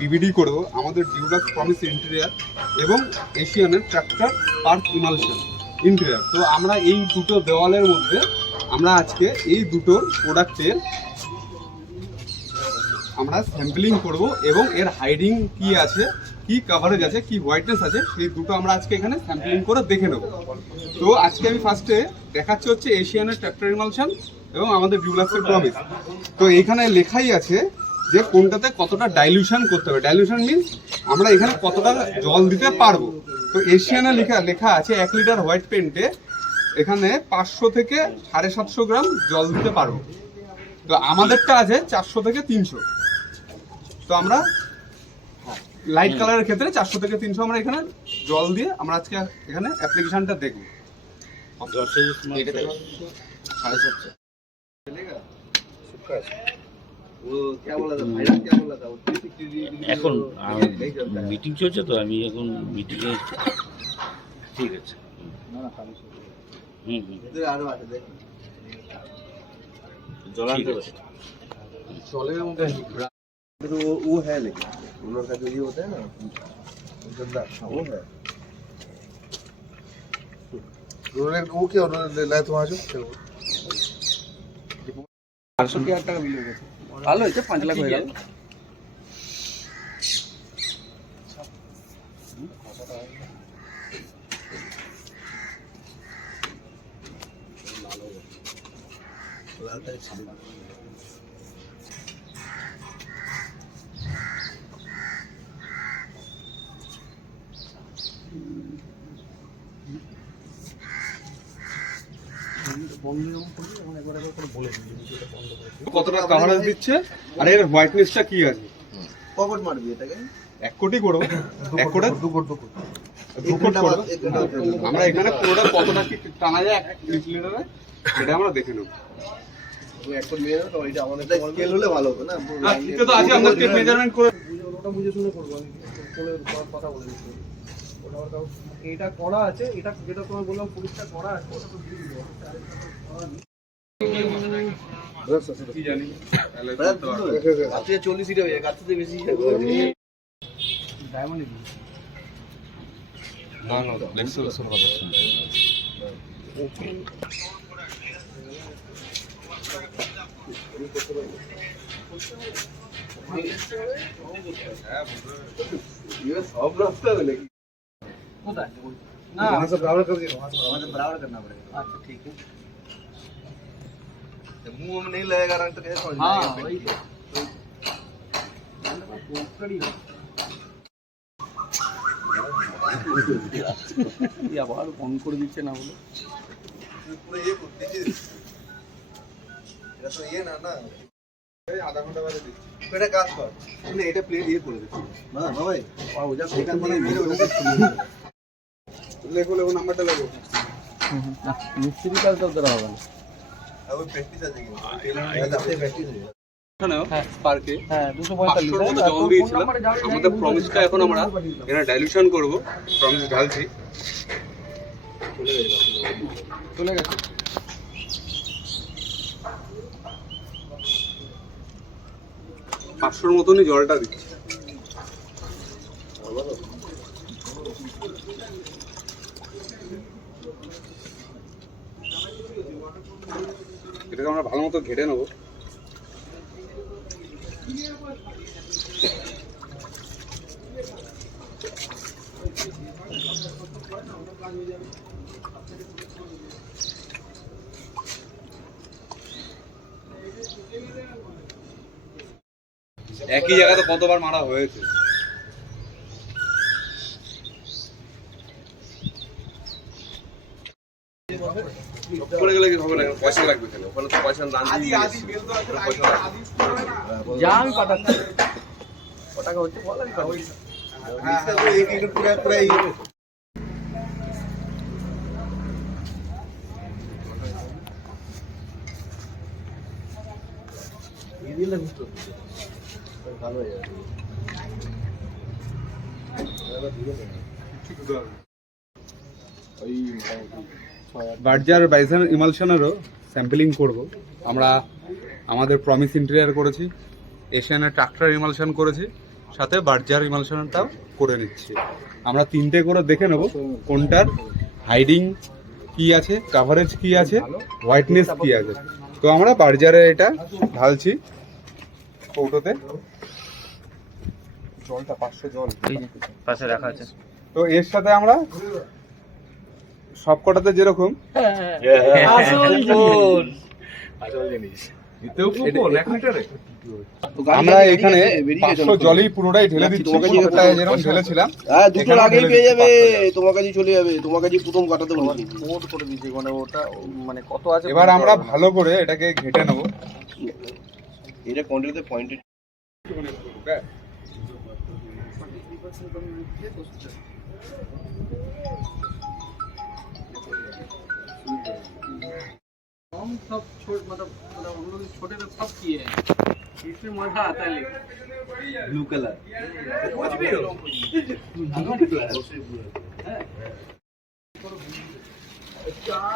DVD করবো আমাদের deluxe promise interior এবং এশিয়ানের ট্র্যাক্টর পার্ক ইমালশন ইন্টেরিয়ার। তো আমরা এই দুটো দেওয়ালের মধ্যে আমরা আজকে এই দুটোর প্রোডাক্টের আমরা স্যাম্পলিং করব এবং এর হাইডিং কি আছে, কি কভারেজ আছে, কি হোয়াইটনেস আছে, সেই দুটো আমরা আজকে এখানে স্যাম্পলিং করে দেখে নেব। তো আজকে আমি ফার্স্টে দেখাচ্ছি হচ্ছে এশিয়ানের ট্র্যাক্টর ইমালশন এবং আমাদের ডিউলাক্সের প্রমিস। তো এইখানে লেখাই আছে যে কোনটাতে কতটা ডাইলিউশন করতে হবে। ডাইলিউশন মিনস আমরা এখানে কতটা জল দিতে পারবো। তো এশিয়ানে লেখা আছে 1 লিটার হোয়াইট পেন্টে এখানে 500 থেকে 750 গ্রাম জল দিতে পারবো। তো আমাদেরটা আছে 400 থেকে 300। তো আমরা লাইট কালারের ক্ষেত্রে 400 থেকে 300 আমরা এখানে জল দিয়ে আমরা আজকে এখানে অ্যাপ্লিকেশনটা দেখব। এখন মিটিং চলছে তো আমি এখন মিটিংয়ে। ঠিক আছে। तो वो है लेकिन कूलर का जो ये होता है ना गंदा वो है। वो क्या लाए तो वहाँ जो 500,000 টাকা বিল হয়ে গেছে। ভালো হয়েছে, 5 লাখ হয়ে গেল। কতটা কভারেজ দিচ্ছে আর এর হোয়াইটনেসটা কি আছে। पॉकेट मार दिए এটাকে 1 কোটি করব, 1 কোটি 2 কোটি করব। আমরা এখানে পুরোটা কতটা কি টানা যায় 1 লিটারে এটা আমরা দেখে নেব। তো 1 কোটি নিয়ে তো এটা আমাদের স্কেল হলে ভালো হতো না। হ্যাঁ, ঠিক তো আছে, আমাদেরকে মেজারমেন্ট করে ওটা বুঝে শুনে করব। আমি কোলে কথা বলে দিচ্ছি ওটা ওটা এটা করা আছে, এটা যেটা তোমার বললাম পুলিশটা করা আছে ওটা তো দিয়ে দিও। কি জানি আপনি 40 সিটে হয়ে গেছে, থেকে বেশি ডায়মন্ড না না লেক্সুস কথা শুনতে ये सब रास्ता है लेकिन কোথায় ना वहां से बराबर कर दिया, वहां से बराबर करना पड़ेगा। अच्छा ठीक है। मुंह में नहीं लगेगा रंग तो कैसे समझ में हाँ आएगा? वही ये আবার অন করে দিচ্ছে না বলে पूरा ये कर दीजिए। এটা তো ये ना ना এই আধা ঘন্টা বাদে দিচ্ছি। এটা কাজ কর তুমি এটা প্লেট ये করে দিচ্ছি না না ভাই আর ওটা সেখান থেকে মেরে ওটা লেখো নাম্বারটা লেখো। না মিস্ত্রি কাজ তো করা হবে না। আর ওই প্র্যাকটিস আছে কি এটা আপনি প্র্যাকটিস আছে এখানেও স্পার্কে হ্যাঁ 500 এর মতো জল দিয়েছিলাম। আমাদের প্রমিসটা এখন আমরা এখানে ডাইলিউশন করব। প্রমিস ঢালছি, চলে গেছে। 500 মতনই জলটা দিচ্ছি। এটাকে আমরা ভালো মতো ঘেটে নেবো। একই জায়গাতে কতবার মারা হয়েছে। করে গেলে কি হবে না, পয়সা লাগবে কেন? ওখানে তো পয়সা রাঁধি যা আমি পাঠাচ্ছি ওটাকে হচ্ছে বল আমি পাঠাচ্ছি। इसका तो एक एक पूरा पूरा ये ये दिल लग तो ভালো হয়ে যাবে। বার্জার বাইসন ইমালশনেরও স্যাম্পলিং করব। আমরা আমাদের প্রমিস ইন্টেরিয়ার করেছি, এশিয়ানের ট্রাক্টর ইমালশন করেছি সাথে বার্জার ইমালশনটাও করে নিচ্ছি। আমরা 3টে করে দেখে নেব কোনটার হাইডিং কি আছে, কাভারেজ কি আছে, হোয়াইটনেস কি আছে। তো আমরা বার্জারে এটা ঢালছি কৌটোতে, জলটা 500 জল পাশে রাখা আছে। তো এর সাথে আমরা সবকটাতে যেরকম আমরা এখানে 500 জলই পুরোটাই ঢেলে দিচ্ছি, সবটায় যেরকম ঢেলেছিলাম। হ্যাঁ, দুটো এখানেও আগেই ঢেলে পেয়ে দিচ্ছি যাবে, 500 তোমার কাছে চলে যাবে, তোমার কাছে প্রথম কাটাতে বলেছি। কোড করে দিয়েছি মানে ওটা মানে কত আছে এবার আমরা ভালো করে এটাকে ঘেটে নেবো। এটা কোয়ান্টিটিতে পয়েন্টেড हम सब छोट मतलब हम लोग छोटे में सब किए हैं, इसमें मजा आता है लेकिन ব্লু কালার कुछ भी हो চার